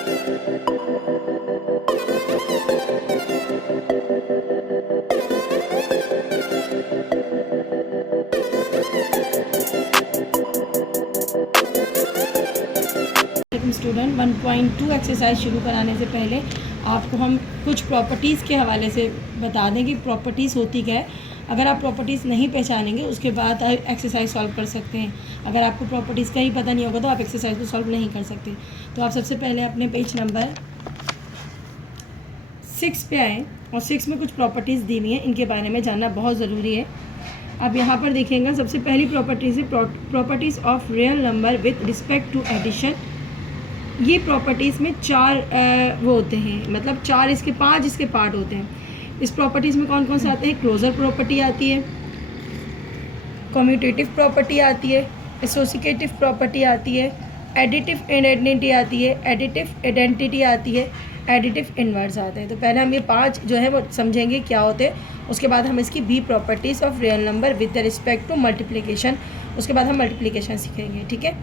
Student 1.2 exercise शुरू कराने से पहले आपको हम कुछ प्रॉपर्टीज़ के हवाले से बता दें कि प्रॉपर्टीज़ होती क्या है। अगर आप प्रॉपर्टीज़ नहीं पहचानेंगे उसके बाद आप एक्सरसाइज सॉल्व कर सकते हैं। अगर आपको प्रॉपर्टीज़ का ही पता नहीं होगा तो आप एक्सरसाइज को सॉल्व नहीं कर सकते। तो आप सबसे पहले अपने पेज नंबर 6 पे आएँ और 6 में कुछ प्रॉपर्टीज़ दी हुई हैं, इनके बारे में जानना बहुत ज़रूरी है। आप यहाँ पर देखेंगे सबसे पहली प्रॉपर्टीज़ है properties of real number with respect to addition. ये प्रॉपर्टीज़ में 4 वो होते हैं, मतलब 4 इसके 5 इसके पार्ट होते हैं। इस प्रॉपर्टीज़ में कौन कौन से आते हैं? क्लोजर प्रॉपर्टी आती है, कम्यूटेटिव प्रॉपर्टी आती है, एसोसिएटिव प्रॉपर्टी आती है, एडिटिव आइडेंटिटी आती है, एडिटिव आइडेंटिटी आती है, एडिटिव इन्वर्स आते हैं। तो पहले हम ये 5 जो है वो समझेंगे क्या होते हैं, उसके बाद हम इसकी B properties of real number with respect to multiplication, उसके बाद हम मल्टीप्लिकेशन सीखेंगे। ठीक है,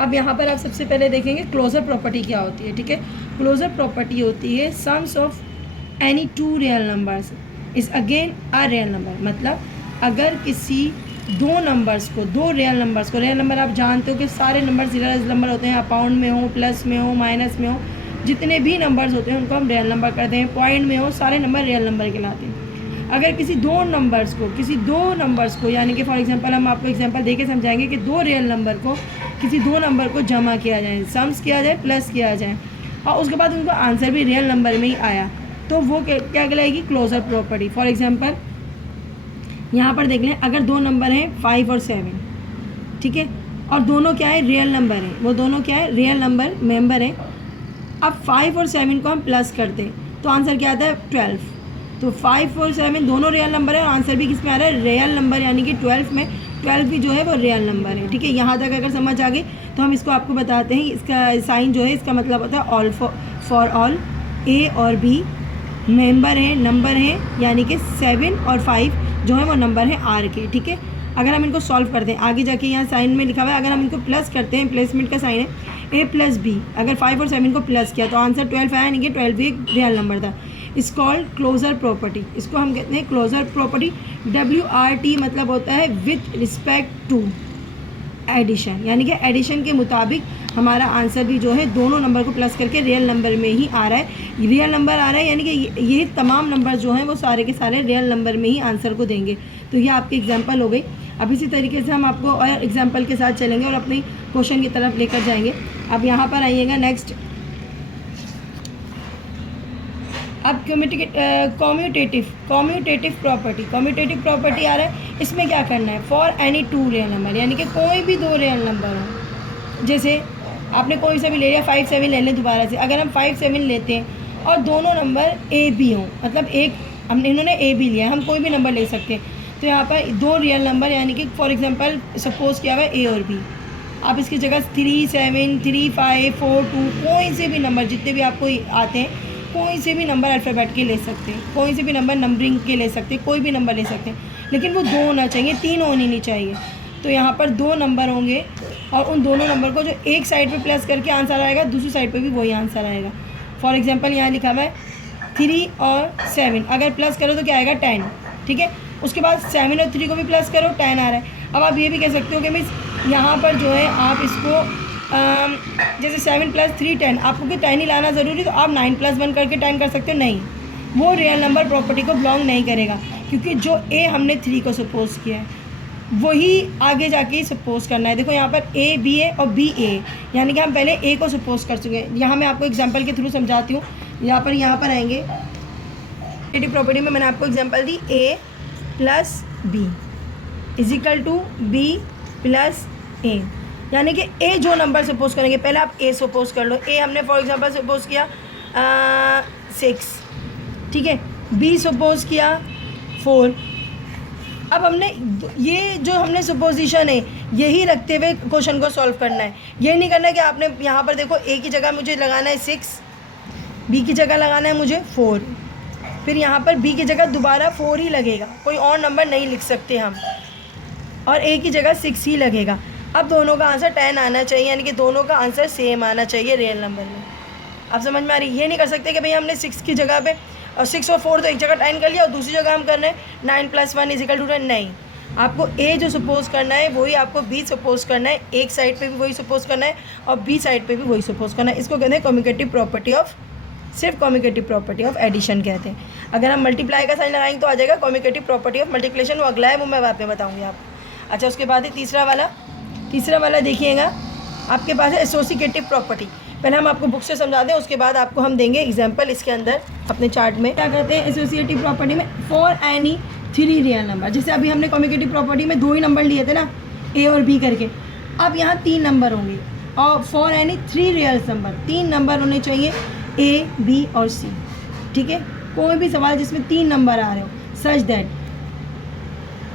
अब यहाँ पर आप सबसे पहले देखेंगे क्लोजर प्रॉपर्टी क्या होती है। ठीक है, क्लोजर प्रॉपर्टी होती है sums of any 2 real numbers is again a real number. मतलब अगर किसी 2 नंबर्स को, 2 रियल नंबर्स को, रियल नंबर आप जानते हो कि सारे नंबर रियल नंबर होते हैं, अपाउंड में हो, प्लस में हो, माइनस में हो, जितने भी नंबर्स होते हैं उनको हम रियल नंबर करते हैं। पॉइंट में हो, सारे नंबर रियल नंबर कहलाते हैं। अगर किसी 2 नंबर्स को यानी कि फॉर एग्जांपल हम आपको एग्जांपल देके समझाएंगे कि 2 रियल नंबर को, किसी 2 नंबर को जमा किया जाए, सम्स किया जाए, प्लस किया जाए और उसके बाद उनको आंसर भी रियल नंबर में ही आया, तो वो क्या कहलाएगी? Closure property. फॉर एग्जांपल यहाँ पर देख लें, अगर 2 नंबर हैं 5 और 7, ठीक है, और दोनों क्या है? रियल नंबर हैं। वो दोनों क्या है? रियल नंबर मेंबर हैं। अब 5 और 7 को हम प्लस करते हैं तो आंसर क्या आता है? 12। तो 5 और 7 दोनों रियल नंबर है और आंसर भी किस में आ रहा है? रियल नंबर, यानी कि 12 में 12 भी जो है वो रियल नंबर है। ठीक है, यहाँ तक अगर समझ आ गई तो हम इसको आपको बताते हैं। इसका साइन जो है, इसका मतलब होता है ऑल फॉर ऑल। ए और बी मेंबर हैं, नंबर हैं, यानी कि 7 और 5 जो है वो नंबर है आर के। ठीक है, अगर हम इनको सॉल्व करते हैं, आगे जाके यहाँ साइन में लिखा हुआ है, अगर हम इनको प्लस करते हैं, प्लेसमेंट का साइन है ए प्लस बी, अगर 5 और 7 को प्लस किया तो आंसर 12 आया, यानी कि 12 भी एक रियल नंबर था। इस कॉल्ड क्लोजर प्रॉपर्टी। इसको हम कहते हैं क्लोजर प्रॉपर्टी। WRT मतलब होता है विथ रिस्पेक्ट टू एडिशन, यानी कि एडिशन के मुताबिक हमारा आंसर भी जो है दोनों नंबर को प्लस करके रियल नंबर में ही आ रहा है। रियल नंबर आ रहा है यानी कि ये तमाम नंबर जो हैं वो सारे के सारे रियल नंबर में ही आंसर को देंगे। तो ये आपकी एग्जांपल हो गई। अब इसी तरीके से हम आपको और एग्जांपल के साथ चलेंगे और अपनी क्वेश्चन की तरफ लेकर जाएंगे। अब यहाँ पर आइएगा नेक्स्ट। अब कम्यूटेटिव प्रॉपर्टी आ रहा है। इसमें क्या करना है? फॉर एनी 2 रियल नंबर, यानी कि कोई भी 2 रियल नंबर हो। जैसे आपने कोई सा भी ले लिया, 5 7 ले लें दोबारा से। अगर हम 5 7 लेते हैं और दोनों नंबर ए बी हों, मतलब एक इन्होंने ए बी लिया, हम कोई भी नंबर ले सकते हैं। तो यहाँ पर 2 रियल नंबर, यानी कि फॉर एग्जांपल सपोज किया हुआ है ए और बी, आप इसकी जगह 3 7 3 5 4 2 कोई से भी नंबर, जितने भी आपको आते हैं, कोई से भी नंबर अल्फ़ाबेट के ले सकते हैं, कोई से भी नंबर नंबरिंग के ले सकते हैं, कोई भी नंबर ले सकते हैं, लेकिन वो 2 होना चाहिए, 3 होनी नहीं चाहिए। तो यहाँ पर 2 नंबर होंगे और उन दोनों नंबर को जो एक साइड पे प्लस करके आंसर आएगा, दूसरी साइड पे भी वही आंसर आएगा। फॉर एग्जांपल यहाँ लिखा हुआ है 3 और 7, अगर प्लस करो तो क्या आएगा? 10। ठीक है, उसके बाद 7 और 3 को भी प्लस करो, 10 आ रहा है। अब आप ये भी कह सकते हो कि मिस यहाँ पर जो है आप इसको जैसे 7 + 3 10, आपको कि 10 ही लाना ज़रूरी, तो आप 9 + 1 करके 10 कर सकते हो। नहीं, वो रियल नंबर प्रॉपर्टी को बिलोंग नहीं करेगा, क्योंकि जो ए हमने 3 को सपोज किया है वही आगे जाके ही सपोज करना है। देखो यहाँ पर ए बी है और बी ए, यानी कि हम पहले ए को सपोज कर चुके हैं। यहाँ मैं आपको एग्जांपल के थ्रू समझाती हूँ। यहाँ पर आएंगे प्रॉपर्टी में मैंने आपको एग्जांपल दी, ए + बी = बी + ए, यानी कि ए जो नंबर सपोज करेंगे, पहले आप ए सपोज कर लो। ए हमने फॉर एग्जांपल सपोज किया 6, ठीक है, बी सपोज किया 4। अब हमने ये जो हमने सपोजिशन है यही रखते हुए क्वेश्चन को सॉल्व करना है। ये नहीं करना है कि आपने यहाँ पर देखो ए की जगह मुझे लगाना है 6, बी की जगह लगाना है मुझे 4, फिर यहाँ पर बी की जगह दोबारा 4 ही लगेगा, कोई और नंबर नहीं लिख सकते हम, और ए की जगह 6 ही लगेगा। अब दोनों का आंसर 10 आना चाहिए, यानी कि दोनों का आंसर सेम आना चाहिए रियल नंबर में। आप समझ में आ रही है? ये नहीं कर सकते कि भाई हमने 6 की जगह पे और 6 और 4 तो एक जगह 10 कर लिया और दूसरी जगह हम कर रहे हैं 9 + 1 = 10। नहीं, आपको ए जो सपोज करना है वही आपको बी सपोज करना है, एक साइड पे भी वही सपोज करना है और बी साइड पे भी वही सपोज करना है। इसको कहते हैं कम्युटेटिव प्रॉपर्टी ऑफ, सिर्फ कम्युटेटिव प्रॉपर्टी ऑफ एडिशन कहते हैं। अगर हम मल्टीप्लाई का साइन लगाएंगे तो आ जाएगा कम्युटेटिव प्रॉपर्टी ऑफ मल्टीप्लिकेशन, वो अगला है, वो मैं बाद में बताऊँगी आपको। अच्छा, उसके बाद है तीसरा वाला देखिएगा, आपके पास है एसोसिएटिव प्रॉपर्टी। पहले हम आपको बुक से समझा दें, उसके बाद आपको हम देंगे एग्जाम्पल इसके अंदर अपने चार्ट में। क्या कहते हैं एसोसिएटिव प्रॉपर्टी में? फॉर एनी 3 रियल नंबर, जैसे अभी हमने कम्युटेटिव प्रॉपर्टी में 2 ही नंबर लिए थे ना, ए और बी करके, अब यहाँ 3 नंबर होंगे और for any 3 real number, 3 number होने चाहिए ए, बी और सी। ठीक है, कोई भी सवाल जिसमें 3 नंबर आ रहे हो, सच दैट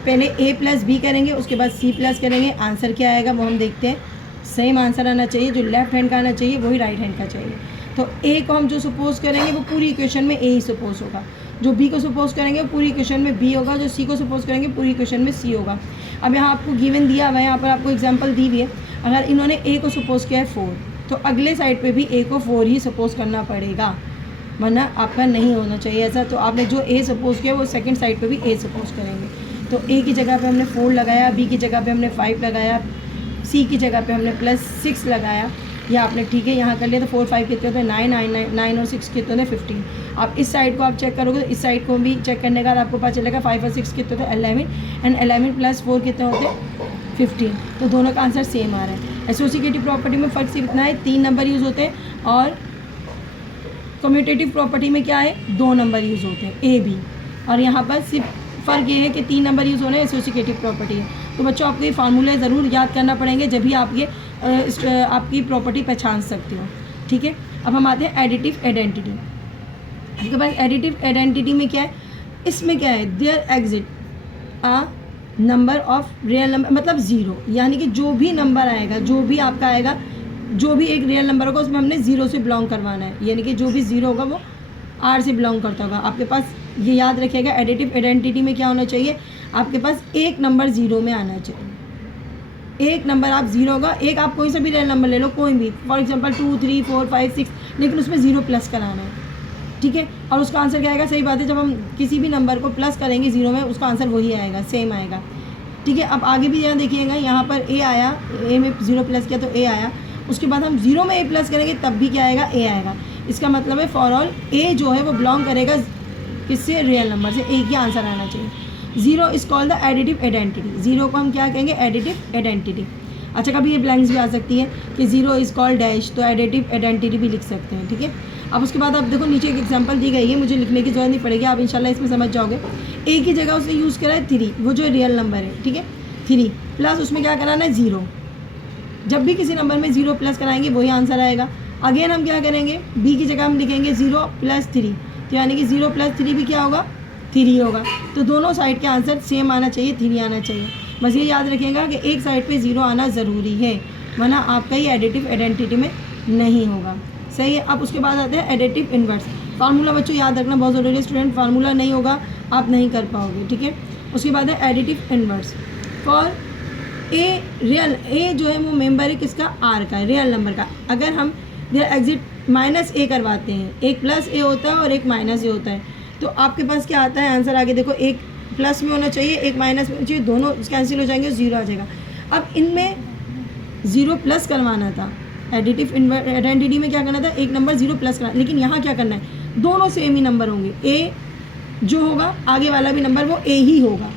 पहले ए प्लस बी करेंगे, उसके बाद सी प्लस करेंगे, आंसर क्या आएगा वो हम देखते हैं। सेम आंसर आना चाहिए, जो लेफ्ट हैंड का आना चाहिए वही राइट हैंड का चाहिए। तो ए को हम जो सपोज करेंगे वो पूरी इक्वेशन में ए ही सपोज होगा, जो बी को सपोज करेंगे वो पूरी इक्वेशन में बी होगा, जो सी को सपोज करेंगे पूरी इक्वेशन में सी होगा। अब यहाँ आपको गिवन दिया हुआ है, यहाँ पर आपको एग्जांपल दी हुई है, अगर इन्होंने ए को सपोज किया है 4 तो अगले साइड पे भी ए को 4 ही सपोज करना पड़ेगा, वरना आपका नहीं होना चाहिए ऐसा। तो आपने जो ए सपोज किया वो सेकंड साइड पे भी ए सपोज करेंगे। तो ए की जगह पे हमने 4 लगाया, बी की जगह पे हमने 5 लगाया, सी की जगह पे हमने +6 लगाया, या आपने ठीक है यहाँ कर लिया। तो 4 5 कितने होते हैं? 9 और 6 कितने होते हैं? 15। आप इस साइड को आप चेक करोगे तो इस साइड को भी चेक करने के बाद आपको पता चलेगा 5 और 6 कितने होते हैं? 11, एंड 11 + 4 कितने होते हैं? 15। तो दोनों का आंसर सेम आ रहा है। एसोसिएटिव प्रॉपर्टी में फ़र्क सिर्फ इतना है, 3 नंबर यूज़ होते हैं, और कम्यूटेटिव प्रॉपर्टी में क्या है? 2 नंबर यूज़ होते हैं, ए बी। और यहाँ पर सिर्फ फ़र्क ये है कि 3 नंबर यूज़ होने एसोसिएटिव प्रॉपर्टी है। तो बच्चों आपको ये फार्मूले ज़रूर याद करना पड़ेंगे, जब भी आप ये आपकी प्रॉपर्टी पहचान सकते हो। ठीक है, अब हम आते हैं एडिटिव आइडेंटिटी। इसके बाद एडिटिव आइडेंटिटी में क्या है? इसमें क्या है? There exist a number of real number, मतलब 0, यानी कि जो भी नंबर आएगा, जो भी आपका आएगा, जो भी एक रियल नंबर होगा उसमें हमने 0 से बिलोंग करवाना है, यानी कि जो भी 0 होगा वो R से बिलोंग करता होगा। आपके पास ये याद रखिएगा, एडिटिव आइडेंटिटी में क्या होना चाहिए? आपके पास एक नंबर 0 में आना चाहिए। एक नंबर आप 0 होगा, एक आप कोई सा भी रियल नंबर ले लो, कोई भी, फॉर एग्जांपल 2 3 4 5 6, लेकिन उसमें 0 प्लस कराना है। ठीक है, और उसका आंसर क्या आएगा? सही बात है, जब हम किसी भी नंबर को प्लस करेंगे 0 में, उसका आंसर वही आएगा, सेम आएगा। ठीक है, अब आगे भी यहाँ देखिएगा, यहाँ पर ए आया, ए में 0 प्लस किया तो ए आया, उसके बाद हम 0 में ए प्लस करेंगे तब भी क्या आएगा? ए आएगा। इसका मतलब है फॉर ऑल ए जो है वो बिलोंग करेगा किससे? रियल नंबर से। ए की आंसर आना चाहिए। 0 is called the additive identity. 0 को हम क्या कहेंगे? Additive identity. अच्छा, कभी ये ब्लैंक्स भी आ सकती है कि 0 इज कॉल्ड डैश, तो एडिटिव आइडेंटिटी भी लिख सकते हैं। ठीक है, अब उसके बाद आप देखो नीचे एक एग्जांपल दी गई है, मुझे लिखने की जरूरत नहीं पड़ेगी, आप इंशाल्लाह इसमें समझ जाओगे। ए की जगह उसने यूज़ करा है 3, वो जो रियल नंबर है। ठीक है, 3 प्लस उसमें क्या कराना है? 0। जब भी किसी नंबर में 0 प्लस कराएंगे वही आंसर आएगा। अगेन हम क्या करेंगे? बी की जगह हम लिखेंगे 0 + 3, तो यानी कि 0 + 3 भी क्या होगा? 3 होगा। तो दोनों साइड के आंसर सेम आना चाहिए, 3 आना चाहिए। बस ये याद रखिएगा कि एक साइड पे 0 आना ज़रूरी है, वरना आपका ये एडिटिव आइडेंटिटी में नहीं होगा। सही है। अब उसके बाद आते हैं एडिटिव इन्वर्स। फार्मूला बच्चों याद रखना बहुत ज़रूरी है स्टूडेंट, फार्मूला नहीं होगा आप नहीं कर पाओगे। ठीक है, उसके बाद है additive inverse. For a real, a जो है वो मेंबर है किसका? आर का, रियल नंबर का। अगर हम देयर एग्जिट -a करवाते हैं, एक प्लस ए होता है और एक माइनस ए होता है, तो आपके पास क्या आता है आंसर? आगे देखो, एक प्लस में होना चाहिए, एक माइनस में होना चाहिए, दोनों कैंसिल हो जाएंगे, 0 आ जाएगा। अब इनमें 0 प्लस करवाना था, एडिटिव आइडेंटिटी में क्या करना था? एक नंबर 0 प्लस करना, लेकिन यहाँ क्या करना है? दोनों सेम ही नंबर होंगे। ए जो होगा आगे वाला भी नंबर वो ए ही होगा।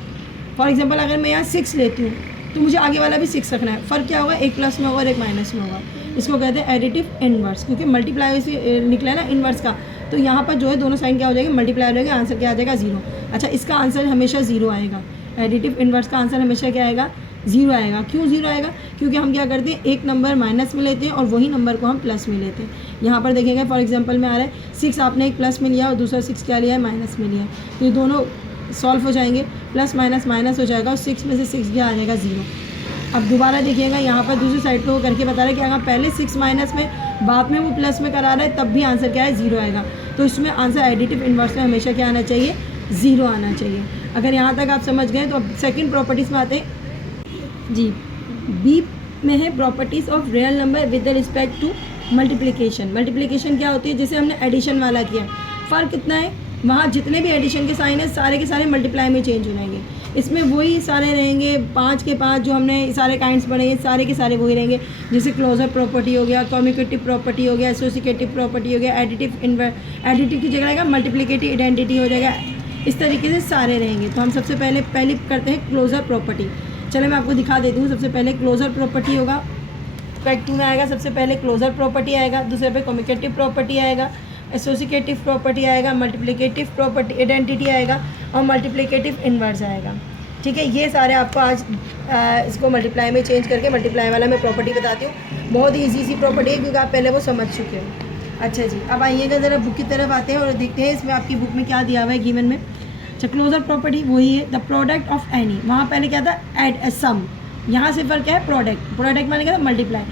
फॉर एग्जाम्पल अगर मैं यहाँ 6 लेती हूँ तो मुझे आगे वाला भी 6 रखना है। फ़र्क क्या होगा? एक प्लस में होगा और एक माइनस में होगा। इसको कहते हैं एडिटिव इनवर्स, क्योंकि मल्टीप्लाई से निकला है ना इनवर्स का, तो यहाँ पर जो है दोनों साइन क्या हो जाएगा? मल्टीप्लाई हो जाएगा, आंसर क्या आ जाएगा? 0। अच्छा, इसका आंसर हमेशा 0 आएगा। एडिटिव इनवर्स का आंसर हमेशा क्या आएगा? 0 आएगा। क्यों 0 आएगा? क्योंकि हम क्या करते हैं? एक नंबर माइनस में लेते हैं और वही नंबर को हम प्लस में लेते हैं। यहाँ पर देखेंगे फॉर एग्जाम्पल में आ रहा है 6, आपने एक प्लस में लिया और दूसरा 6 क्या लिया है? माइनस में लिया। तो ये दोनों सॉल्व हो जाएंगे, प्लस माइनस माइनस हो जाएगा और 6 में से 6 क्या आ जाएगा? 0। अब दोबारा देखिएगा, यहाँ पर दूसरी साइड पे वो करके बता रहा है कि अगर पहले 6 माइनस में, बाद में वो प्लस में करा रहा है, तब भी आंसर क्या है? 0 आएगा। तो इसमें आंसर एडिटिव इन्वर्स में हमेशा क्या आना चाहिए? 0 आना चाहिए। अगर यहाँ तक आप समझ गए तो अब सेकेंड प्रॉपर्टीज़ में आते हैं जी। बी में है properties of real number with respect to multiplication. Multiplication क्या होती है, जैसे हमने एडिशन वाला किया, फ़र्क कितना है, वहाँ जितने भी एडिशन के साइन है सारे के सारे मल्टीप्लाई में चेंज हो जाएंगे। इसमें वही सारे रहेंगे, 5 के 5 जो हमने सारे काइंड्स पढ़े हैं सारे के सारे वही रहेंगे। जैसे क्लोजर प्रॉपर्टी हो गया, कम्यूटेटिव प्रॉपर्टी हो गया, एसोसिएटिव प्रॉपर्टी हो गया, एडिटिव की जगह रहेगा मल्टीप्लिकेटिव आइडेंटिटी हो जाएगा। इस तरीके से सारे रहेंगे। तो हम सबसे पहले करते हैं क्लोजर प्रॉपर्टी। चलो मैं आपको दिखा देती हूँ। सबसे पहले क्लोजर प्रॉपर्टी होगा, फैक्ट 2 में आएगा। सबसे पहले क्लोजर प्रॉपर्टी आएगा, दूसरे पे कम्यूटेटिव प्रॉपर्टी आएगा, एसोसिएटिव प्रॉपर्टी आएगा, मल्टीप्लिकेटिव प्रॉपर्टी आइडेंटिटी आएगा और मल्टीप्लिकेटिव इन्वर्स आएगा। ठीक है, ये सारे आपको आज इसको मल्टीप्लाई में चेंज करके मल्टीप्लाई वाला मैं प्रॉपर्टी बताती हूँ। बहुत ही ईजी सी प्रॉपर्टी है क्योंकि आप पहले वो समझ चुके हो। अच्छा जी, अब आइएगा ज़रा बुक की तरफ आते हैं और देखते हैं इसमें आपकी बुक में क्या दिया हुआ है गिवन में। अच्छा, क्लोजर प्रॉपर्टी वही है, द प्रोडक्ट ऑफ एनी। वहाँ पहले क्या था, एड ए सम, यहाँ से फ़र्क क्या है, प्रोडक्ट माने क्या था, multiply.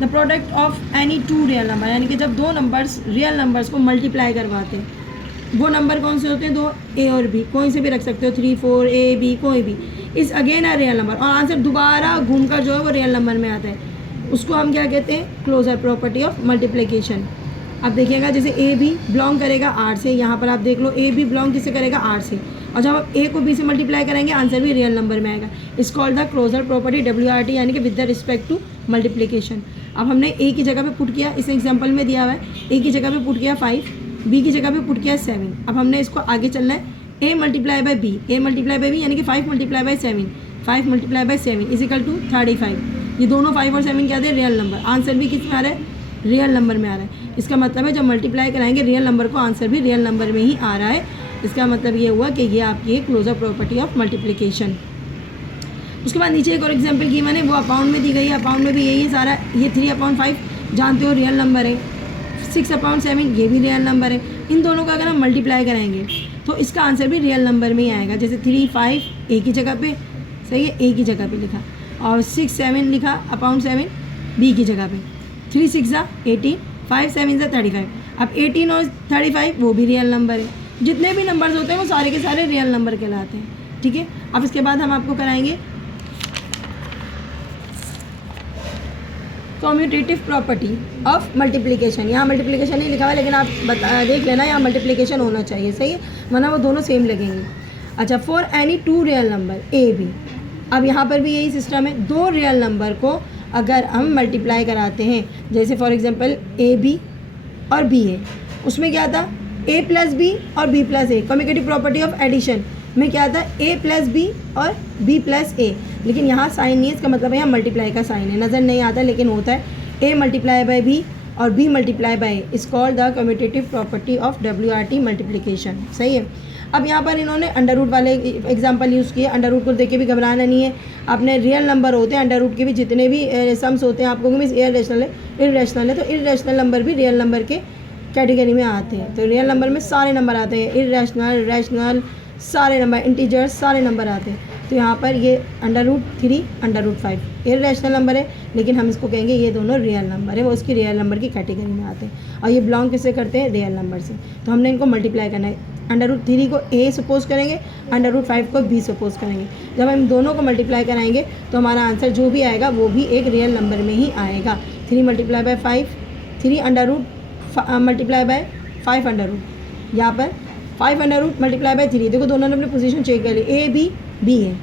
The product of any two real number, यानी कि जब दो नंबर्स रियल नंबर्स को मल्टीप्लाई करवाते हैं, वो नंबर कौन से होते हैं, दो, ए और बी, कोई से भी रख सकते हो, 3 4 ए बी कोई भी, इस अगेन है रियल नंबर, और आंसर दोबारा घूमकर जो है वो रियल नंबर में आता है, उसको हम क्या कहते हैं, क्लोजर प्रॉपर्टी ऑफ मल्टीप्लिकेशन। अब देखिएगा, जैसे ए बी बिलोंग करेगा आर से, यहाँ पर आप देख लो ए बी बिलोंग किससे करेगा, आर से, और जब आप ए को बी से मल्टीप्लाई करेंगे आंसर भी रियल नंबर में आएगा। Is called the closure property, WRT, यानी कि with the respect to multiplication. अब हमने ए की जगह पे पुट किया, इस एग्जांपल में दिया हुआ है, ए की जगह पे पुट किया 5, बी की जगह पे पुट किया 7। अब हमने इसको आगे चलना है, ए multiply by b, a multiply by b यानी कि 5 multiply by 7, 5 multiply by 7 is equal to 35। ये दोनों 5 और 7 क्या थे, रियल नंबर, आंसर भी किस में आ रहा है, रियल नंबर में आ रहा है। इसका मतलब है जब मल्टीप्लाई कराएंगे रियल नंबर को, आंसर भी रियल नंबर में ही आ रहा है। इसका मतलब ये हुआ कि ये आपकी है क्लोजर प्रॉपर्टी ऑफ मल्टीप्लिकेशन। उसके बाद नीचे एक और एग्जांपल की मैंने, वो अपाउंट में दी गई है। अपाउंट में भी यही है सारा, ये 3/5 जानते हो रियल नंबर है, 6/7 ये भी रियल नंबर है। इन दोनों का अगर हम मल्टीप्लाई कराएंगे तो इसका आंसर भी रियल नंबर में ही आएगा। जैसे 3 5 ए की जगह पे, सही है, ए की जगह पे लिखा, और 6 7 लिखा अपॉन 7 बी की जगह पे, 3 6 18, 5 7 35। अब 18 और 35 वो भी रियल नंबर है। जितने भी नंबर्स होते हैं वो सारे के सारे रियल नंबर कहलाते हैं। ठीक है, अब इसके बाद हम आपको कराएंगे कम्यूटेटिव प्रॉपर्टी ऑफ मल्टीप्लिकेशन। यहाँ मल्टीप्लिकेशन नहीं लिखा हुआ है, लेकिन आप देख लेना यहाँ मल्टीप्लिकेशन होना चाहिए, सही है, वरना वो दोनों सेम लगेंगे। अच्छा, for any two real number A B, अब यहाँ पर भी यही सिस्टम है, दो रियल नंबर को अगर हम मल्टीप्लाई कराते हैं, जैसे फॉर एग्जांपल ए बी और बी ए, उसमें क्या था, ए प्लस बी और B plus A. Commutative property of addition में क्या था, ए प्लस बी और बी प्लस ए, लेकिन यहाँ साइन नहीं है, इसका मतलब है यहाँ मल्टीप्लाई का साइन है, नज़र नहीं आता लेकिन होता है, ए मल्टीप्लाई बाई बी और B multiply by A is called the commutative property of WRT multiplication. सही है। अब यहाँ पर इन्होंने अंडर रूट वाले एग्जांपल यूज़ किए। अंडर रूट को देख के भी घबराना नहीं है, आपने रियल नंबर होते हैं, अंडर रूट के भी जितने भी सम्स होते हैं आपको मिस इरेशनल है, तो इरेशनल नंबर भी रियल नंबर के कैटेगरी में आते हैं। तो रियल नंबर में सारे नंबर आते हैं, इरेशनल, रैशनल, सारे नंबर, इंटीजर्स, सारे नंबर आते हैं। तो यहाँ पर ये √3 √5 इरेशनल नंबर है, लेकिन हम इसको कहेंगे ये दोनों रियल नंबर है, वो उसकी रियल नंबर की कैटेगरी में आते हैं, और ये बिलोंग किससे करते हैं, रियल नंबर से। तो हमने इनको मल्टीप्लाई करना है, √3 को ए सपोज करेंगे, √5 को बी सपोज करेंगे। जब हम दोनों को मल्टीप्लाई कराएंगे तो हमारा आंसर जो भी आएगा वो भी एक रियल नंबर में ही आएगा। 3 multiply by 5, 3 under root multiply by 5 under root, यहाँ पर 5 अंडर रूट मल्टीप्लाई बाय 3। देखो दोनों ने अपनी पोजीशन चेक कर ली, ए बी बी है,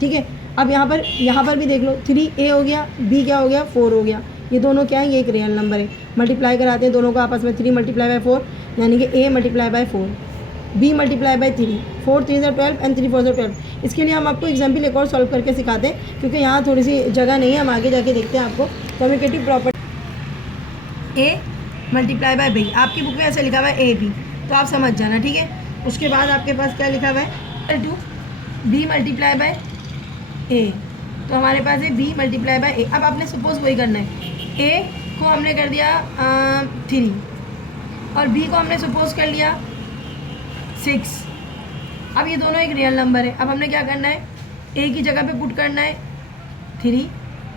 ठीक है। अब यहाँ पर भी देख लो, 3 हो गया, बी क्या हो गया, 4 हो गया। ये दोनों क्या है, ये एक रियल नंबर है। मल्टीप्लाई कराते हैं दोनों को आपस में, 3 मल्टीप्लाई बाय 4 यानी कि a multiply by 4, b multiply by 3, 4 3 12 and 3 4 12। इसके लिए हम आपको एग्जाम्पल एक और सॉल्व करके सिखाते हैं, क्योंकि यहाँ थोड़ी सी जगह नहीं है, हम आगे जाके देखते हैं आपको। Commutative property A multiply by B, आपकी बुक में ऐसे लिखा हुआ है ए बी, तो आप समझ जाना, ठीक है। उसके बाद आपके पास क्या लिखा हुआ है, टू बी मल्टीप्लाई बाय ए, तो हमारे पास है बी मल्टीप्लाई बाय ए। अब आपने सपोज वही करना है, ए को हमने कर दिया 3 और बी को हमने सपोज कर लिया 6। अब ये दोनों एक रियल नंबर है। अब हमने क्या करना है, ए की जगह पे पुट करना है 3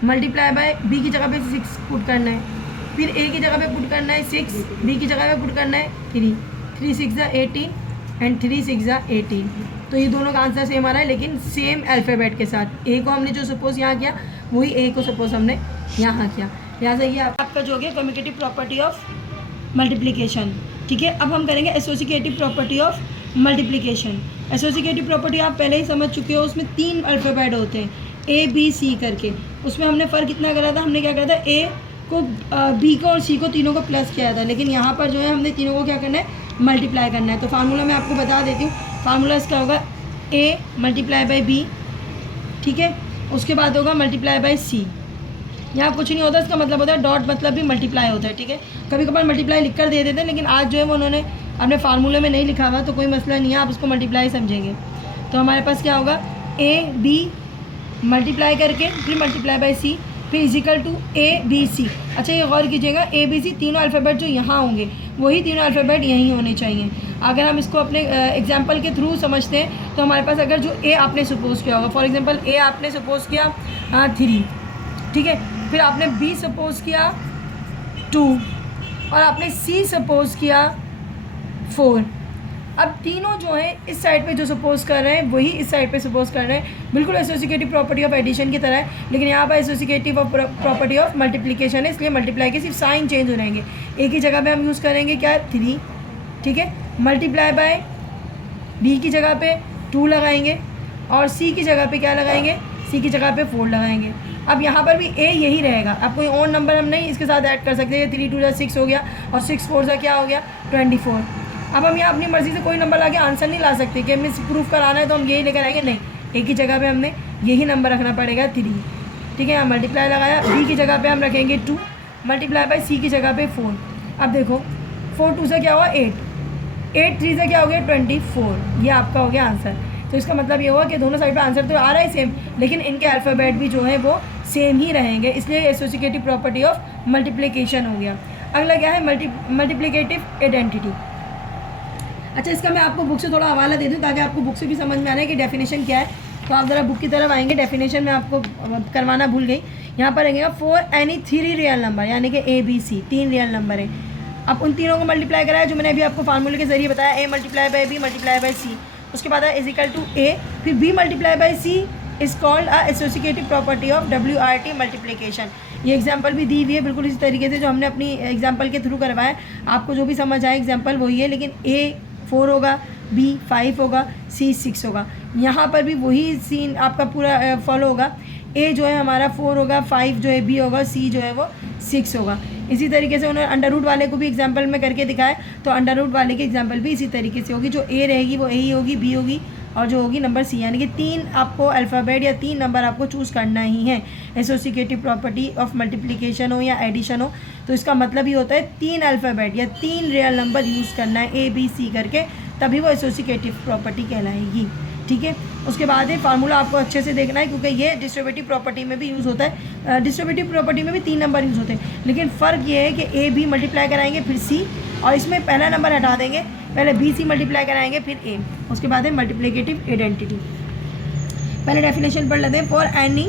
मल्टीप्लाई बाय बी की जगह पे 6 पुट करना है, फिर ए की जगह पे पुट करना है 6, बी की जगह पे पुट करना है 3, 3 6 18 एंड 3 6 18। तो ये दोनों का आंसर सेम आ रहा है, लेकिन सेम अल्फ़ाबेट के साथ। ए को हमने जो सपोज यहाँ किया वही ए को सपोज हमने यहाँ किया। यहाँ से ये आपका जो हो गया कम्यूटेटिव प्रॉपर्टी ऑफ मल्टीप्लिकेशन। ठीक है, अब हम करेंगे associative property of multiplication. Associative property आप पहले ही समझ चुके हो, उसमें 3 अल्फ़ाबेट होते हैं ए बी सी करके। उसमें हमने फ़र्क कितना करा था, हमने क्या करा था, ए को बी को और सी को तीनों को प्लस किया था, लेकिन यहाँ पर जो है हमने तीनों को क्या करना है, मल्टीप्लाई करना है। तो फार्मूला मैं आपको बता देती हूँ, फार्मूला इसका होगा ए मल्टीप्लाई बाई बी, ठीक है, उसके बाद होगा मल्टीप्लाई बाई सी। यहाँ कुछ नहीं होता, इसका मतलब होता है डॉट, मतलब भी मल्टीप्लाई होता है। ठीक है, कभी कभार मल्टीप्लाई लिख कर दे देते हैं, लेकिन आज जो है वो उन्होंने अपने फार्मूले में नहीं लिखा हुआ, तो कोई मसला नहीं है, आप उसको मल्टीप्लाई समझेंगे। तो हमारे पास क्या होगा, ए बी मल्टीप्लाई करके फिर मल्टीप्लाई बाई सी, फिर equal to A B C. अच्छा ये गौर कीजिएगा, ए बी सी तीनों अल्फ़ाबेट जो यहाँ होंगे वही तीनों अल्फ़ाबेट यहीं होने चाहिए। अगर हम इसको अपने एग्जांपल के थ्रू समझते हैं तो हमारे पास अगर जो ए आपने सपोज़ किया होगा, फॉर एग्जांपल ए आपने सपोज़ किया 3, ठीक है, फिर आपने बी सपोज़ किया 2 और आपने सी सपोज़ किया 4। अब तीनों जो है इस साइड पे जो सपोज़ कर रहे हैं वही इस साइड पे सपोज़ कर रहे हैं, बिल्कुल एसोसिएटिव प्रॉपर्टी ऑफ एडिशन की तरह है, लेकिन यहाँ पर associative of property of multiplication है, इसलिए मल्टीप्लाई के सिर्फ साइन चेंज हो रहेंगे। एक ही जगह पे हम यूज़ करेंगे क्या, 3, ठीक है, मल्टीप्लाई बाय बी की जगह पे 2 लगाएंगे और सी की जगह पे क्या लगाएंगे, सी की जगह पे 4 लगाएंगे। अब यहाँ पर भी ए यही रहेगा, अब कोई और नंबर हम नहीं इसके साथ ऐड कर सकते। 3 2 6 हो गया और 6 4 क्या हो गया, 24। अब हम यहाँ अपनी मर्ज़ी से कोई नंबर ला के आंसर नहीं ला सकते कि हमें प्रूफ कराना है तो हम यही लेकर आएंगे, नहीं, ए की जगह पे हमने यही नंबर रखना पड़ेगा 3, ठीक है। यहाँ मल्टीप्लाई लगाया, बी की जगह पे हम रखेंगे 2, मल्टीप्लाई बाई सी की जगह पे 4। अब देखो 4 2 से क्या हुआ 8, 8 3 से क्या हो गया 24, ये आपका हो गया आंसर। तो इसका मतलब ये हुआ कि दोनों साइड पे आंसर तो आ रहा है सेम, लेकिन इनके अल्फ़ाबेट भी जो है वो सेम ही रहेंगे, इसलिए एसोसिएटिव प्रॉपर्टी ऑफ मल्टीप्लिकेशन हो गया। अगला क्या है, मल्टीप्लिकेटिव आइडेंटिटी। अच्छा इसका मैं आपको बुक से थोड़ा हवाला दे दूँ ताकि आपको बुक से भी समझ में आ रहा है कि डेफिनेशन क्या है। तो आप ज़रा बुक की तरफ आएंगे, डेफिनेशन में आपको करवाना भूल गई, यहाँ पर रहेगा फॉर एनी 3 रियल नंबर, यानी कि A B C 3 real number है। अब उन तीनों को मल्टीप्लाई कराया जो मैंने अभी आपको फार्मूले के जरिए बताया, a multiply by b multiply by c, उसके बाद है इजिकल टू ए, फिर b multiply by c is called a associative property of WRT multiplication. ये एग्जांपल भी दी हुई है बिल्कुल इसी तरीके से जो हमने अपनी एग्जांपल के थ्रू करवाया। आपको जो भी समझ आए एग्जांपल वही है, लेकिन ए 4 होगा, बी 5 होगा, सी 6 होगा। यहाँ पर भी वही सीन आपका पूरा फॉलो होगा, ए जो है हमारा 4 होगा, 5 जो है बी होगा, सी जो है वो 6 होगा। इसी तरीके से उन्होंने अंडर रूट वाले को भी एग्जांपल में करके दिखाया, तो अंडर रूट वाले की एग्जांपल भी इसी तरीके से होगी, जो ए रहेगी वो ए ही होगी, बी होगी और जो होगी नंबर सी, यानी कि 3 आपको अल्फ़ाबेट या 3 नंबर आपको चूज़ करना ही है। एसोसिएटिव प्रॉपर्टी ऑफ मल्टीप्लिकेशन हो या एडिशन हो, तो इसका मतलब ही होता है 3 अल्फ़ाबेट या 3 रियल नंबर यूज़ करना है ए बी सी करके, तभी वो एसोसिएटिव प्रॉपर्टी कहलाएगी, ठीक है। उसके बाद ये फार्मूला आपको अच्छे से देखना है, क्योंकि ये डिस्ट्रीब्यूटिव प्रॉपर्टी में भी यूज़ होता है। डिस्ट्रीब्यूटिव प्रॉपर्टी में भी 3 नंबर यूज़ होते हैं, लेकिन फ़र्क ये है कि ए बी मल्टीप्लाई कराएंगे फिर सी, और इसमें पहला नंबर हटा देंगे, पहले बी सी मल्टीप्लाई कराएंगे फिर ए, उसके बाद है मल्टीप्लिकेटिव आइडेंटिटी। पहले डेफिनेशन पढ़ लेते हैं, फॉर एनी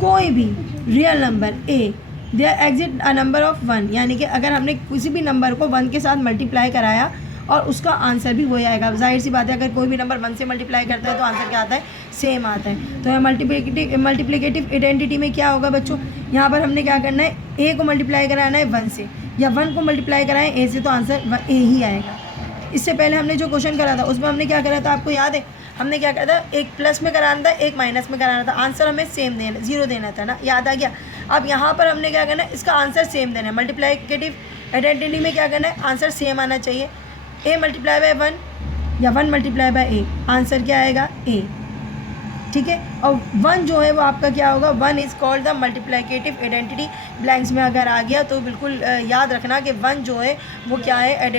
कोई भी real number A there exist a number of 1, यानी कि अगर हमने किसी भी नंबर को 1 के साथ मल्टीप्लाई कराया और उसका आंसर भी वही आएगा। जाहिर सी बात है, अगर कोई भी नंबर 1 से मल्टीप्लाई करता है तो आंसर क्या आता है, सेम आता है। तो मल्टीप्लिकेटिव आइडेंटिटी में क्या होगा बच्चों, यहाँ पर हमने क्या करना है, ए को मल्टीप्लाई कराना है 1 से, या 1 को मल्टीप्लाई कराएं ए से, तो आंसर ए ही आएगा। इससे पहले हमने जो क्वेश्चन करा था उसमें हमने क्या करा था, आपको याद है, हमने क्या करा था, एक प्लस में कराना था, एक माइनस में कराना था, आंसर हमें सेम देना, 0 देना था ना, याद आ गया। अब यहाँ पर हमने क्या करना है, इसका आंसर सेम देना है। मल्टीप्लिकेटिव आइडेंटिटी में क्या करना है, आंसर सेम आना चाहिए, ए मल्टीप्लाई बाय 1 या 1 मल्टीप्लाई बाय ए, आंसर क्या आएगा, ए, ठीक है। और 1 जो है वो आपका क्या होगा, 1 is called the multiplicative identity. Blanks में अगर आ गया तो बिल्कुल याद रखना कि 1 जो है वो क्या है,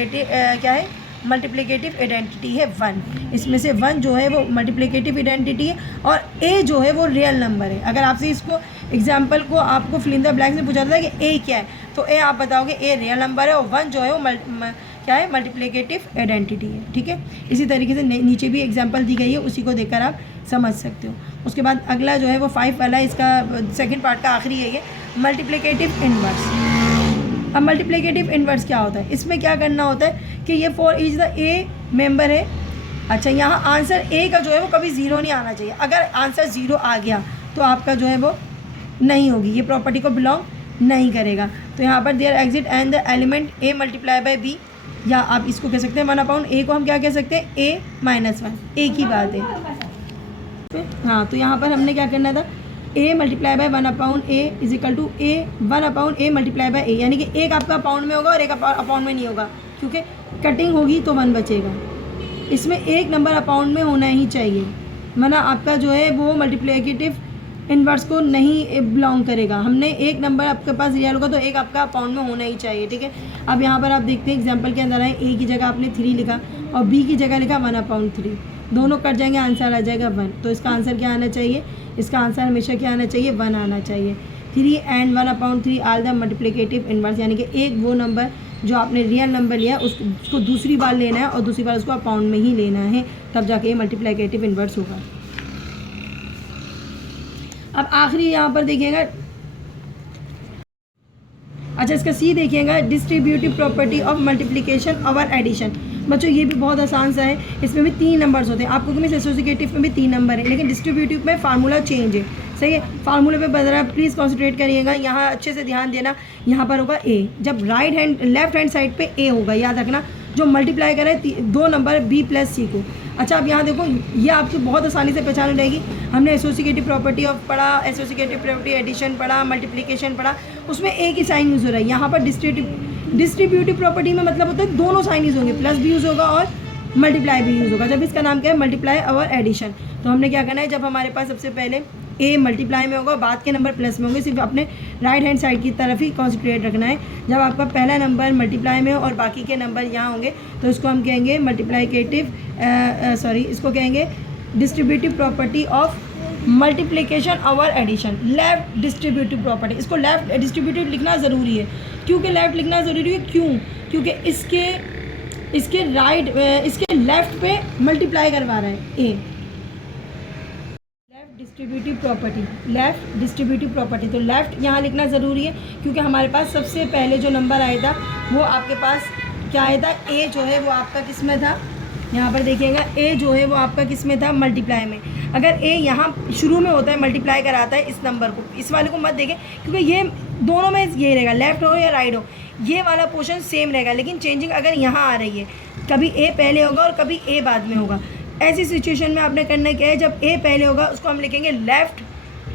क्या है, मल्टीप्लिकेटिव आइडेंटिटी है 1। इसमें से 1 जो है वो मल्टीप्लिकेटिव आइडेंटिटी है, और ए जो है वो रियल नंबर है। अगर आपसे इसको एग्जाम्पल को आपको फिल इन द ब्लैंक्स में पूछा था कि ए क्या है, तो ए आप बताओगे ए रियल नंबर है, और 1 जो है वो क्या है, मल्टीप्लिकेटिव आइडेंटिटी है, ठीक है। इसी तरीके से नीचे भी एग्जांपल दी गई है, उसी को देखकर आप समझ सकते हो। उसके बाद अगला जो है वो 5 वाला, इसका सेकंड पार्ट का आखिरी है ये, मल्टीप्लिकेटिव इनवर्स। अब मल्टीप्लिकेटिव इनवर्स क्या होता है, इसमें क्या करना होता है कि ये for each the A member है। अच्छा यहाँ आंसर ए का जो है वो कभी 0 नहीं आना चाहिए, अगर आंसर 0 आ गया तो आपका जो है वो नहीं होगी, ये प्रॉपर्टी को बिलोंग नहीं करेगा। तो यहाँ पर there exist and the element A multiply by B, या आप इसको कह सकते हैं 1/, ए को हम क्या कह सकते हैं, a - 1, एक ही बात है। हाँ, तो यहाँ पर हमने क्या करना था, a multiply by 1/a is equal to a 1/a multiply by a, यानी कि एक आपका अपाउंड में होगा और एक अपाउंड में नहीं होगा, क्योंकि कटिंग होगी तो 1 बचेगा। इसमें एक नंबर अपाउंड में होना ही चाहिए, वरना आपका जो है वो मल्टीप्लिकेटिव इन्वर्स को नहीं बिलोंग करेगा। हमने एक नंबर आपके पास रियल होगा तो एक आपका अपाउंड में होना ही चाहिए, ठीक है। अब यहाँ पर आप देखते हैं एग्जांपल के अंदर है, ए की जगह आपने 3 लिखा और बी की जगह लिखा 1/3, दोनों कट जाएंगे, आंसर आ जाएगा 1। तो इसका आंसर क्या आना चाहिए, इसका आंसर हमेशा क्या आना चाहिए, 1 आना चाहिए। 3 and 1/3 are the multiplicative inverse, यानी कि एक वो नंबर जो आपने रियल नंबर लिया उसको दूसरी बार लेना है और दूसरी बार उसको अपाउंड में ही लेना है, तब जाके मल्टीप्लिकेटिव इन्वर्स होगा। अब आखिरी यहाँ पर देखिएगा, अच्छा इसका सी देखिएगा, डिस्ट्रीब्यूटिव प्रॉपर्टी ऑफ मल्टीप्लिकेशन और एडिशन। बच्चों ये भी बहुत आसान सा है, इसमें भी 3 नंबर्स होते हैं। आपको कि एसोसिएटिव में भी 3 नंबर है, लेकिन डिस्ट्रीब्यूटिव में फार्मूला चेंज है, सही है। फार्मूले पे बदला, प्लीज़ कॉन्सेंट्रेट करिएगा, यहाँ अच्छे से ध्यान देना। यहाँ पर होगा ए, जब लेफ्ट हैंड साइड पे ए होगा, याद रखना, जो मल्टीप्लाई करे 2 नंबर बी प्लस सी को। अच्छा अब यहाँ देखो, ये आपको बहुत आसानी से पहचान हो जाएगी। हमने एसोसिएटिव प्रॉपर्टी ऑफ पढ़ा, एसोसिएटिव प्रॉपर्टी एडिशन पढ़ा, मल्टीप्लिकेशन पढ़ा, उसमें एक ही साइन यूज़ हो रहा है। यहाँ पर डिस्ट्रीब्यूटिव प्रॉपर्टी में मतलब होता है दोनों साइन यूज़ होंगे, प्लस भी यूज़ होगा और मल्टीप्लाई भी यूज़ होगा। जब इसका नाम क्या है, मल्टीप्लाई और एडिशन। तो हमने क्या करना है, जब हमारे पास सबसे पहले ए मल्टीप्लाई में होगा, बाद के नंबर प्लस में होंगे, सिर्फ अपने राइट हैंड साइड की तरफ ही कॉन्सेंट्रेट रखना है। जब आपका पहला नंबर मल्टीप्लाई में हो और बाकी के नंबर यहाँ होंगे, तो इसको हम कहेंगे मल्टीप्लिकेटिव इसको कहेंगे डिस्ट्रीब्यूटिव प्रॉपर्टी ऑफ मल्टीप्लिकेशन और एडिशन। लेफ्ट डिस्ट्रीब्यूटिव प्रॉपर्टी, इसको लेफ्ट डिस्ट्रीब्यूटिव लिखना ज़रूरी है। क्योंकि लेफ्ट लिखना ज़रूरी है, क्यों, क्योंकि इसके लेफ्ट पे मल्टीप्लाई करवा रहा है ए। डिस्ट्रीब्यूटिव प्रॉपर्टी, तो लेफ्ट यहाँ लिखना ज़रूरी है, क्योंकि हमारे पास सबसे पहले जो नंबर आया था वो आपके पास क्या आया था, ए जो है वो आपका किस में था, यहाँ पर देखिएगा, ए जो है वो आपका किस में था, मल्टीप्लाई में। अगर ए यहाँ शुरू में होता है, मल्टीप्लाई कराता है इस नंबर को, इस वाले को मत देखें, क्योंकि ये दोनों में ये रहेगा, लेफ्ट हो या राइट हो, ये वाला पोर्शन सेम रहेगा, लेकिन चेंजिंग अगर यहाँ आ रही है, कभी ए पहले होगा और कभी ए बाद में होगा। ऐसी सिचुएशन में आपने करना क्या है, जब ए पहले होगा उसको हम लिखेंगे लेफ़्ट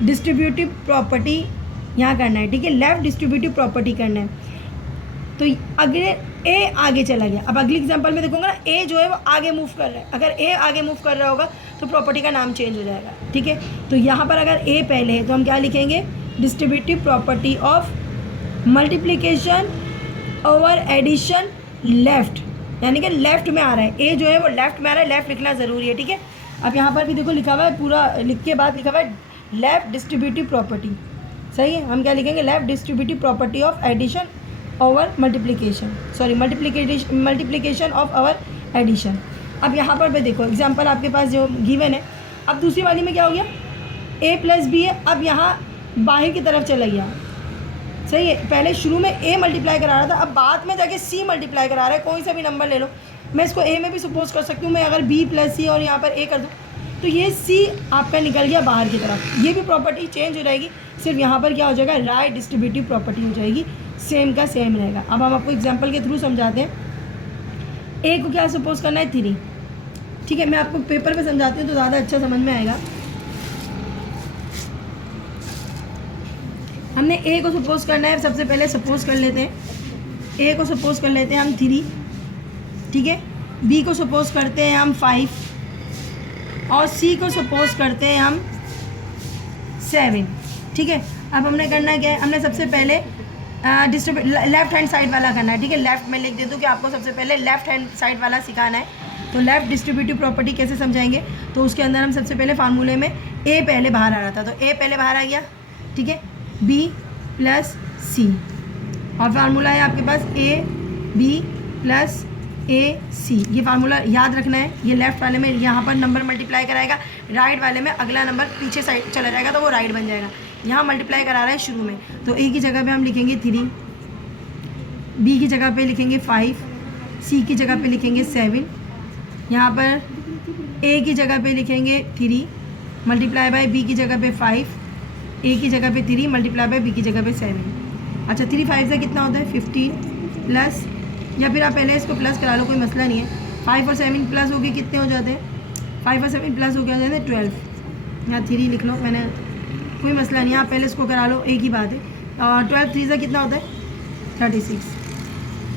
डिस्ट्रीब्यूटिव प्रॉपर्टी, यहाँ करना है, ठीक है, लेफ़्ट डिस्ट्रीब्यूटिव प्रॉपर्टी करना है। तो अगर ए आगे चला गया, अब अगली एग्जांपल में देखूंगा ना, ए जो है वो आगे मूव कर रहा है, अगर ए आगे मूव कर रहा होगा तो प्रॉपर्टी का नाम चेंज हो जाएगा, ठीक है। तो यहाँ पर अगर ए पहले है तो हम क्या लिखेंगे, डिस्ट्रीब्यूटिव प्रॉपर्टी ऑफ मल्टीप्लिकेशन और एडिशन लेफ़्ट, यानी कि लेफ़्ट में आ रहा है, ए जो है वो लेफ़्ट में आ रहा है, लेफ़्ट लिखना ज़रूरी है, ठीक है। अब यहाँ पर भी देखो लिखा हुआ है, पूरा लिख के बाद लिखा हुआ है लेफ़्ट डिस्ट्रीब्यूटिव प्रॉपर्टी, सही है। हम क्या लिखेंगे, left distributive property of addition over multiplication of our addition. अब यहाँ पर भी देखो एग्जांपल आपके पास जो गिवन है, अब दूसरी वाली में क्या हो गया, a प्लस बी है, अब यहाँ बाहर की तरफ चला गया, सही है। पहले शुरू में a मल्टीप्लाई करा रहा था, अब बाद में जाके c मल्टीप्लाई करा रहा है, कोई सा भी नंबर ले लो, मैं इसको a में भी सपोज कर सकती हूँ, मैं अगर b प्लस c और यहाँ पर a कर दूँ तो ये c आपका निकल गया बाहर की तरफ, ये भी प्रॉपर्टी चेंज हो जाएगी, सिर्फ यहाँ पर क्या हो जाएगा, राइट डिस्ट्रीब्यूटिव प्रॉपर्टी हो जाएगी, सेम का सेम रहेगा। अब हम आपको एग्जाम्पल के थ्रू समझाते हैं। ए को क्या सपोज करना है, 3, ठीक है। मैं आपको पेपर पे समझाती हूँ तो ज़्यादा अच्छा समझ में आएगा। हमने ए को सपोज करना है, सबसे पहले सपोज कर लेते हैं, ए को सपोज कर लेते हैं हम 3, ठीक है। बी को सपोज करते हैं हम 5 और सी को सपोज करते हैं हम 7, ठीक है। अब हमने करना क्या है, हमने सबसे पहले लेफ्ट हैंड साइड वाला करना है, ठीक है। लेफ्ट में लिख देता हूँ कि आपको सबसे पहले लेफ्ट हैंड साइड वाला सिखाना है। तो लेफ्ट डिस्ट्रीब्यूटिव प्रॉपर्टी कैसे समझाएंगे, तो उसके अंदर हम सबसे पहले फार्मूले में ए पहले बाहर आ रहा था, तो ए पहले बाहर आ गया, ठीक है, बी प्लस सी, और फार्मूला है आपके पास ए बी प्लस ए सी। ये फार्मूला याद रखना है। ये लेफ्ट वाले में यहाँ पर नंबर मल्टीप्लाई कराएगा, राइट वाले में अगला नंबर पीछे साइड चला जाएगा तो वो राइट बन जाएगा। यहाँ मल्टीप्लाई करा रहा है शुरू में, तो ए की जगह पे हम लिखेंगे 3, बी की जगह पे लिखेंगे 5, सी की जगह पे लिखेंगे 7, यहाँ पर ए की जगह पे लिखेंगे 3 मल्टीप्लाई बाय बी की जगह पे 5, ए की जगह पे 3 मल्टीप्लाई बाय बी की जगह पे 7। अच्छा 3 5 से कितना होता है 15 प्लस, या फिर आप पहले इसको प्लस करा लो, कोई मसला नहीं है। 5 और 7 प्लस हो गए कितने हो जाते हैं, 5 और 7 प्लस हो गया जाते हैं 12। यहाँ 3 लिख लो, मैंने कोई मसला नहीं है, आप पहले इसको करा लो, एक ही बात है। और 12 3 से कितना होता है 36।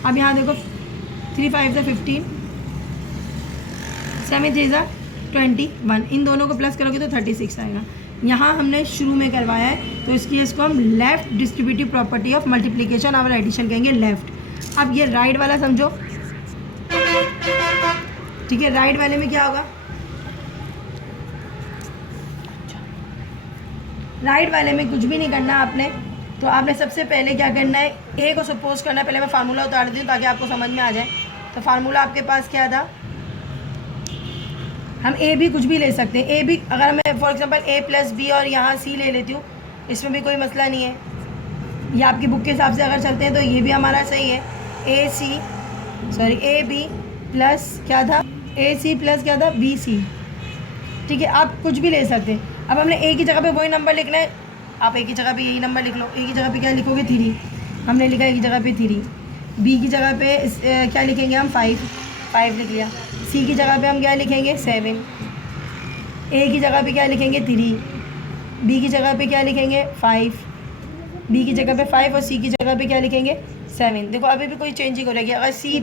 अब यहाँ देखो 3 5 से 15, 7 3 से 21, इन दोनों को प्लस करोगे तो 36 आएगा। यहाँ हमने शुरू में करवाया है तो इसको हम left distributive property of multiplication और एडिशन कहेंगे, लेफ़्ट। अब ये राइट वाला समझो, ठीक है। राइट वाले में क्या होगा, राइट वाले में कुछ भी नहीं करना आपने। तो आपने सबसे पहले क्या करना है, ए को सपोज करना है। पहले मैं फार्मूला उतार दी हूँ ताकि आपको समझ में आ जाए। तो फार्मूला आपके पास क्या था, हम ए भी कुछ भी ले सकते हैं। ए भी अगर मैं for example A plus B और यहाँ सी ले लेती हूँ, इसमें भी कोई मसला नहीं है। ये आपकी बुक के हिसाब से अगर चलते हैं तो ये भी हमारा सही है। ए बी प्लस क्या था, ए सी प्लस क्या था बी सी, ठीक है। आप कुछ भी ले सकते हैं। अब हमने ए की जगह पे वही नंबर लिखना है, आप ए की जगह पे यही नंबर लिख लो। ए की जगह पे क्या लिखोगे 3, हमने लिखा ए की जगह पे 3। बी की जगह पे क्या लिखेंगे हम 5 लिख लिया। सी की जगह पे हम क्या लिखेंगे 7। ए की जगह पे क्या लिखेंगे 3, बी की जगह पे क्या लिखेंगे 5, बी की जगह पे 5 और सी की जगह पे क्या लिखेंगे 7। देखो अभी भी कोई चेंजिंग हो रहेगी। अगर सी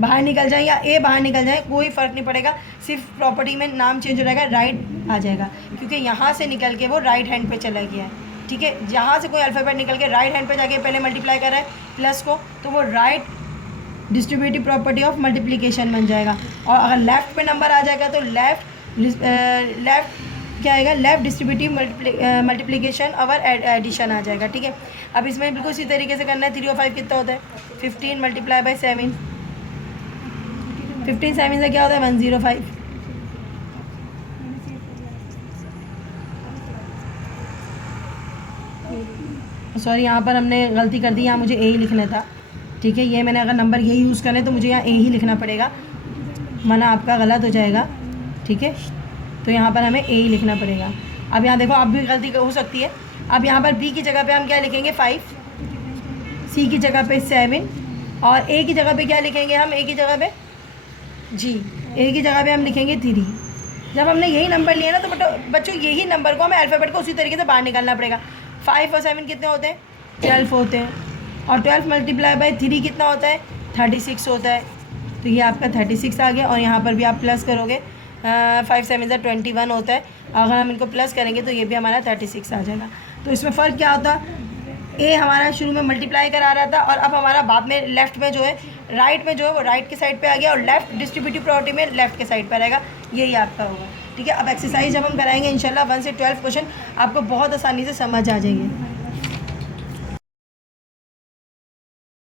बाहर निकल जाए या ए बाहर निकल जाए कोई फ़र्क नहीं पड़ेगा, सिर्फ प्रॉपर्टी में नाम चेंज हो जाएगा, राइट आ जाएगा, क्योंकि यहाँ से निकल के वो राइट हैंड पे चला गया है, ठीक है। जहाँ से कोई अल्फ़ाबेट निकल के राइट हैंड पे जाके पहले मल्टीप्लाई कर रहा है प्लस को, तो वो right distributive property of multiplication बन जाएगा। और अगर लेफ़्ट पे नंबर आ जाएगा तो लेफ़्ट क्या आएगा, लेफ़्ट डिस्ट्रीब्यूटिव मल्टीप्लिकेशन और एडिशन आ जाएगा, ठीक है। अब इसमें बिल्कुल इसी तरीके से करना है। 3 और 5 कितना होता है 15 मल्टीप्लाई बाई 7, 15 7 से क्या होता है 105। सॉरी यहाँ पर हमने गलती कर दी, यहाँ मुझे ए ही लिखना था, ठीक है। ये मैंने अगर नंबर यही यूज़ करें तो मुझे यहाँ ए ही लिखना पड़ेगा, वरना आपका गलत हो जाएगा, ठीक है। तो यहाँ पर हमें ए ही लिखना पड़ेगा। अब यहाँ देखो आप भी गलती हो सकती है। अब यहाँ पर बी की जगह पे हम क्या लिखेंगे 5, सी की जगह पे 7 और ए की जगह पे क्या लिखेंगे हम, ए की जगह पे जी, ए की जगह पे हम लिखेंगे 3। जब हमने यही नंबर लिया ना तो बच्चों यही नंबर को हमें अल्फ़ाबेट को उसी तरीके से बाहर निकालना पड़ेगा। 5 और 7 कितने होते हैं 12 होते हैं, और 12 मल्टीप्लाई बाई 3 कितना होता है 36 होता है। तो ये आपका 36 आ गया। और यहाँ पर भी आप प्लस करोगे 5 7 से 21 होता है। अगर हम इनको प्लस करेंगे तो ये भी हमारा 36 आ जाएगा। तो इसमें फ़र्क क्या होता, ए हमारा शुरू में मल्टीप्लाई करा रहा था और अब हमारा बाद में लेफ़्ट में जो है, राइट में जो है वो राइट की साइड पे आ गया और लेफ़्ट डिस्ट्रीब्यूटिव प्रॉपर्टी में लेफ़्ट के साइड पर आएगा। यही आपका होगा, ठीक है। अब एक्सरसाइज जब हम कराएंगे इंशाल्लाह 1 से 12 क्वेश्चन आपको बहुत आसानी से समझ आ जाएंगे।